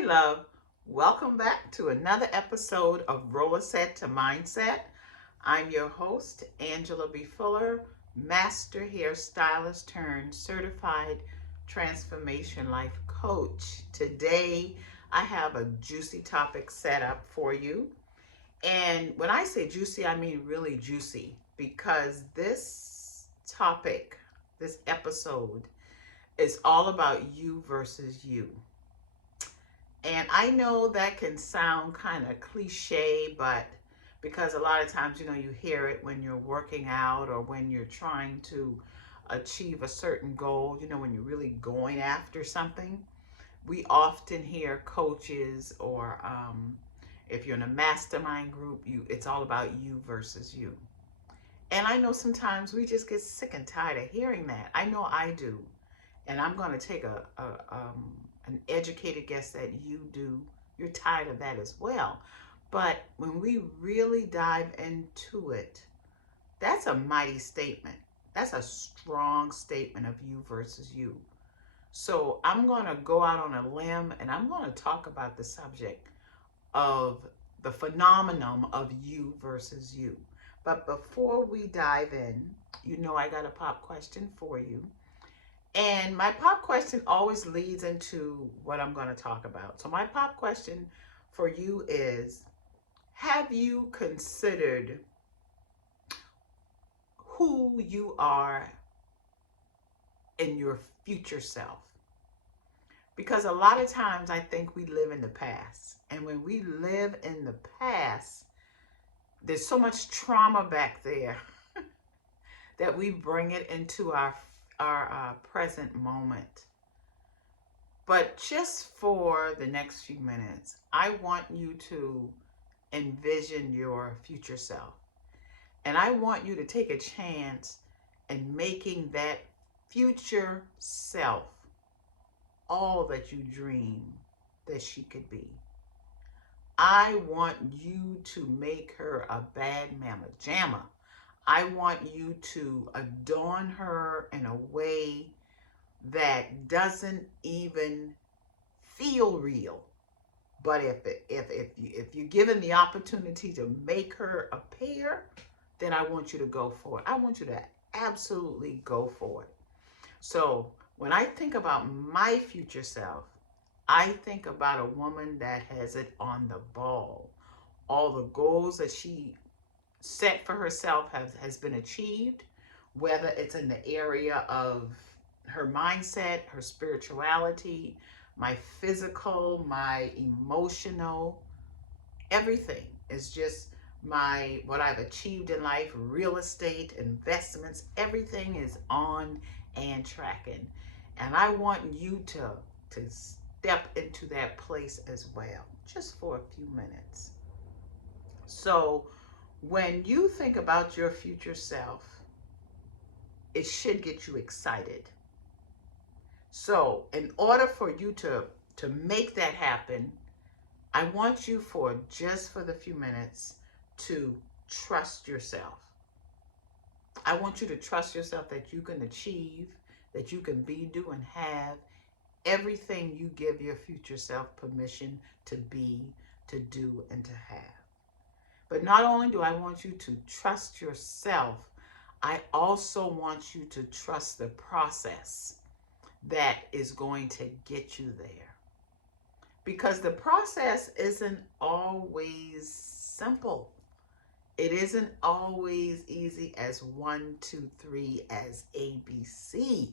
Hey, love. Welcome back to another episode of Rollerset to Mindset. I'm your host, Angela B. Fuller, master hairstylist turned certified transformation life coach. Today, I have a juicy topic set up for you. And when I say juicy, I mean really juicy because this topic, this episode, is all about you versus you. And I know that can sound kind of cliche, but because a lot of times, you hear it when you're working out or when you're trying to achieve a certain goal, when you're really going after something, we often hear coaches or if you're in a mastermind group, it's all about you versus you. And I know sometimes we just get sick and tired of hearing that. I know I do. And I'm going to take an educated guess that you're tired of that as well. But when we really dive into it, that's a mighty statement. That's a strong statement of you versus you. So I'm going to go out on a limb and I'm going to talk about the subject of the phenomenon of you versus you. But before we dive in, I got a pop question for you. And my pop question always leads into what I'm going to talk about. So, my pop question for you is: have you considered who you are in your future self? Because a lot of times I think we live in the past. And when we live in the past, there's so much trauma back there that we bring it into our present moment. But just for the next few minutes, I want you to envision your future self. And I want you to take a chance in making that future self all that you dream that she could be. I want you to make her a bad mama jamma. I want you to adorn her in a way that doesn't even feel real. But if you're given the opportunity to make her appear, then I want you to go for it. I want you to absolutely go for it. So when I think about my future self, I think about a woman that has it on the ball. All the goals that she set for herself has been achieved, whether it's in the area of her mindset, her spirituality, my physical, my emotional, everything is just my what I've achieved in life, real estate, investments, everything is on and tracking. And I want you to step into that place as well, just for a few minutes. So when you think about your future self, it should get you excited. So, in order for you to make that happen, I want you for the few minutes to trust yourself. I want you to trust yourself that you can achieve, that you can be, do, and have everything you give your future self permission to be, to do, and to have. But not only do I want you to trust yourself, I also want you to trust the process that is going to get you there. Because the process isn't always simple. It isn't always easy as 1, 2, 3, as ABC.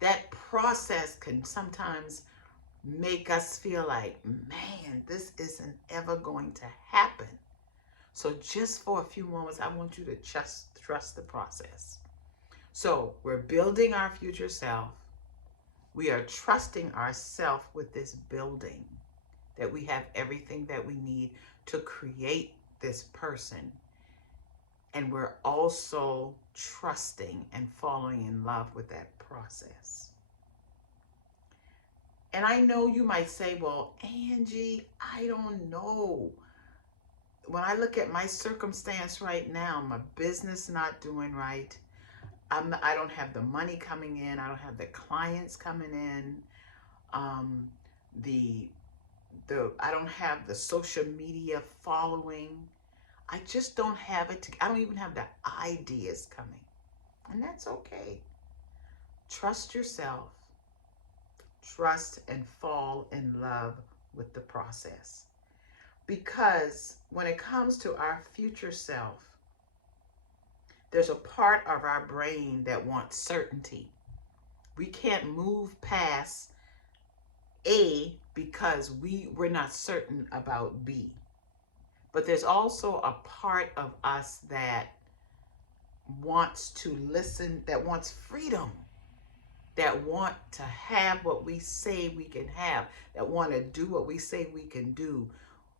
That process can sometimes make us feel like, man, this isn't ever going to happen. So just for a few moments, I want you to just trust the process. So we're building our future self. We are trusting ourselves with this building, that we have everything that we need to create this person. And we're also trusting and falling in love with that process. And I know you might say, well, Angie, I don't know. When I look at my circumstance right now, my business not doing right. I don't have the money coming in. I don't have the clients coming in. The I don't have the social media following. I just don't have it. I don't even have the ideas coming. And that's okay. Trust yourself. Trust and fall in love with the process. Because when it comes to our future self, there's a part of our brain that wants certainty. We can't move past A because we're not certain about B. But there's also a part of us that wants to listen, that wants freedom, that want to have what we say we can have, that want to do what we say we can do,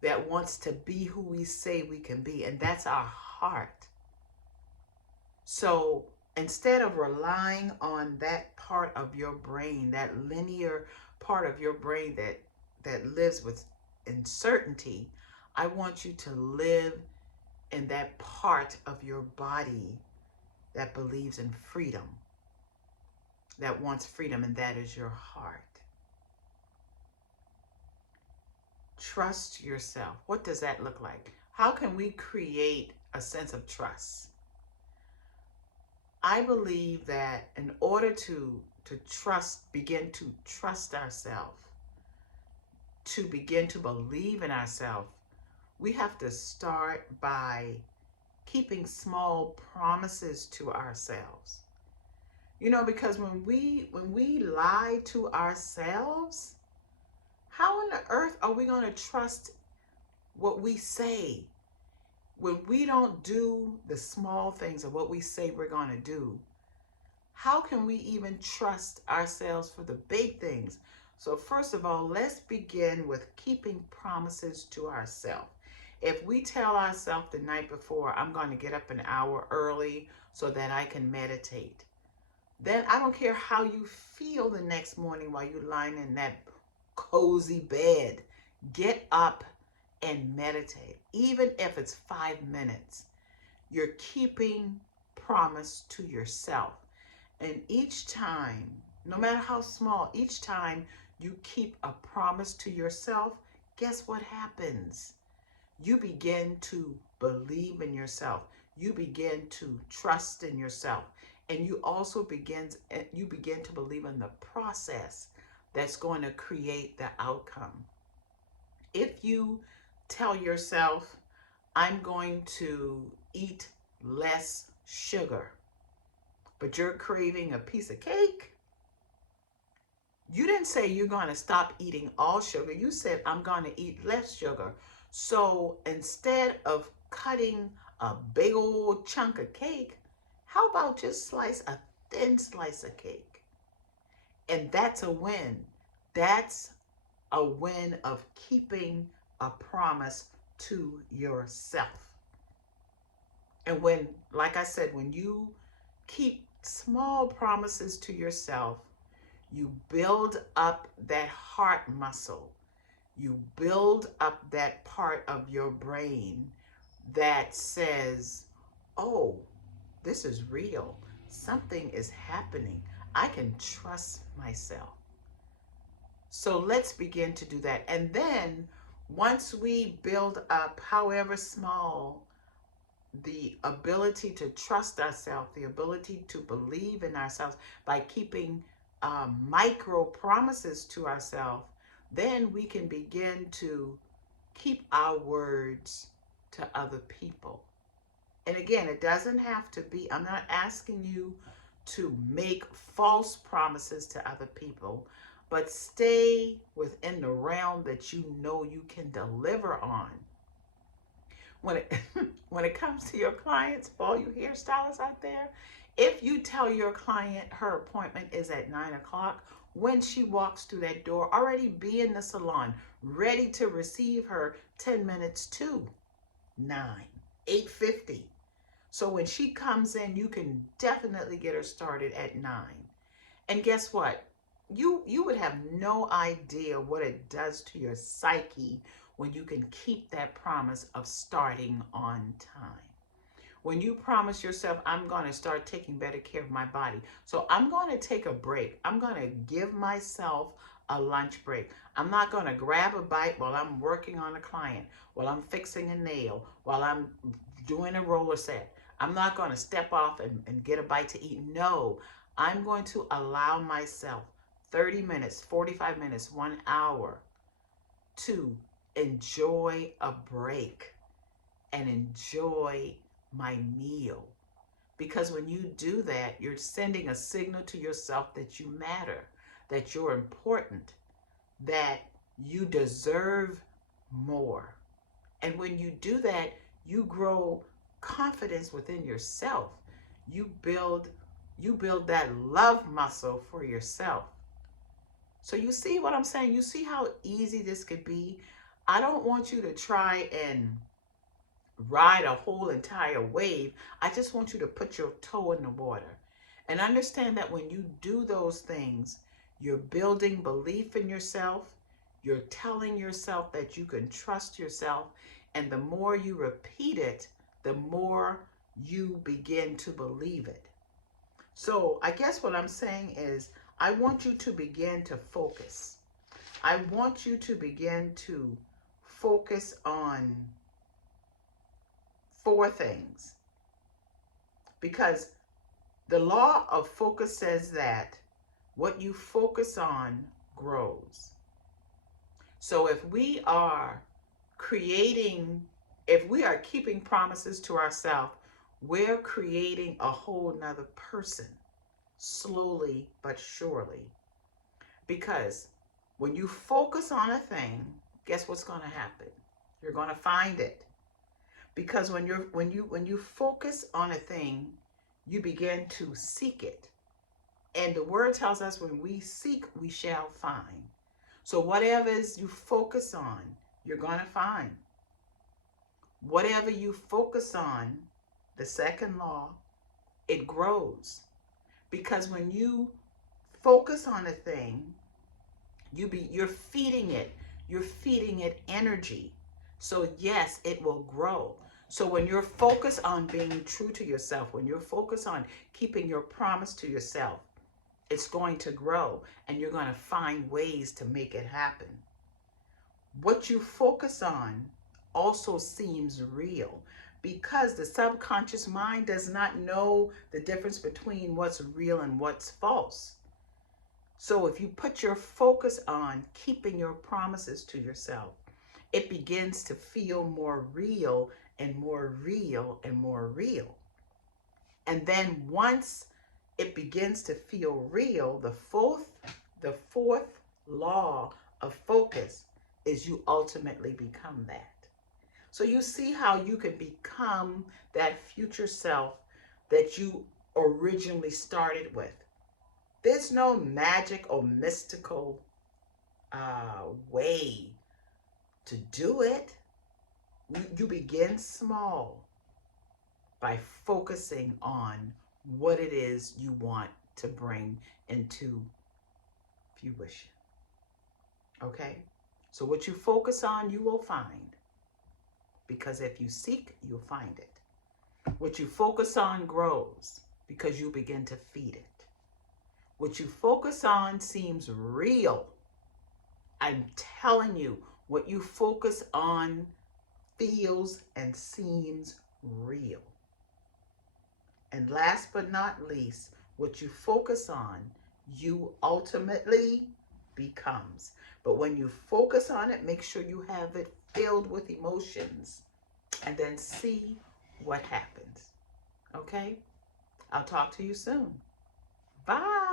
that wants to be who we say we can be. And that's our heart. So instead of relying on that part of your brain, that linear part of your brain that lives with uncertainty, I want you to live in that part of your body that believes in freedom, that wants freedom, and that is your heart. Trust yourself. What does that look like? How can we create a sense of trust? I believe that in order to begin to trust ourselves, to begin to believe in ourselves, we have to start by keeping small promises to ourselves. You know, because when we lie to ourselves, how on the earth are we going to trust what we say? When we don't do the small things of what we say we're going to do, how can we even trust ourselves for the big things? So first of all, let's begin with keeping promises to ourselves. If we tell ourselves the night before, I'm going to get up an hour early so that I can meditate, then I don't care how you feel the next morning while you're lying in that cozy bed. Get up and meditate. Even if it's 5 minutes, you're keeping promise to yourself. And each time, no matter how small, each time you keep a promise to yourself, guess what happens? You begin to believe in yourself. You begin to trust in yourself. And you also begin to believe in the process that's going to create the outcome. If you tell yourself, I'm going to eat less sugar, but you're craving a piece of cake, you didn't say you're going to stop eating all sugar. You said, I'm going to eat less sugar. So instead of cutting a big old chunk of cake, how about just slice a thin slice of cake? And that's a win. That's a win of keeping a promise to yourself. And when, like I said, when you keep small promises to yourself, you build up that heart muscle. You build up that part of your brain that says, oh, this is real. Something is happening. I can trust myself. So let's begin to do that. And then once we build up, however small, the ability to trust ourselves, the ability to believe in ourselves by keeping micro promises to ourselves, then we can begin to keep our words to other people. And again, it doesn't have to be, I'm not asking you to make false promises to other people, but stay within the realm that you know you can deliver on. When it when it comes to your clients, all you hairstylists out there, if you tell your client her appointment is at 9 o'clock, when she walks through that door, already be in the salon, ready to receive her 10 minutes to 9, 8:50. So when she comes in, you can definitely get her started at 9. And guess what? You would have no idea what it does to your psyche when you can keep that promise of starting on time. When you promise yourself, I'm going to start taking better care of my body. So I'm going to take a break. I'm going to give myself a lunch break. I'm not going to grab a bite while I'm working on a client, while I'm fixing a nail, while I'm doing a roller set. I'm not going to step off and get a bite to eat. No, I'm going to allow myself 30 minutes, 45 minutes, 1 hour to enjoy a break and enjoy my meal. Because when you do that, you're sending a signal to yourself that you matter, that you're important, that you deserve more. And when you do that, you grow confidence within yourself. You build that love muscle for yourself. So you see what I'm saying? You see how easy this could be? I don't want you to try and ride a whole entire wave. I just want you to put your toe in the water and understand that when you do those things, you're building belief in yourself. You're telling yourself that you can trust yourself. And the more you repeat it, the more you begin to believe it. So I guess what I'm saying is, I want you to begin to focus. I want you to begin to focus on 4 things. Because the law of focus says that what you focus on grows. So if we are keeping promises to ourselves, we're creating a whole nother person, slowly but surely. Because when you focus on a thing, guess what's going to happen? You're going to find it. Because when you focus on a thing, you begin to seek it. And the word tells us when we seek, we shall find. So whatever you focus on, you're going to find. Whatever you focus on, the second law, it grows. Because when you focus on a thing, you're feeding it. You're feeding it energy. So yes, it will grow. So when you're focused on being true to yourself, when you're focused on keeping your promise to yourself, it's going to grow and you're going to find ways to make it happen. What you focus on also seems real because the subconscious mind does not know the difference between what's real and what's false. So if you put your focus on keeping your promises to yourself, it begins to feel more real and more real and more real. And then once it begins to feel real, the fourth law of focus is you ultimately become that. So you see how you can become that future self that you originally started with. There's no magic or mystical way to do it. You begin small by focusing on what it is you want to bring into fruition. Okay? So what you focus on, you will find. Because if you seek, you'll find it. What you focus on grows because you begin to feed it. What you focus on seems real. I'm telling you, what you focus on feels and seems real. And last but not least, what you focus on, you ultimately becomes. But when you focus on it, make sure you have it filled with emotions and then see what happens. Okay? I'll talk to you soon. Bye.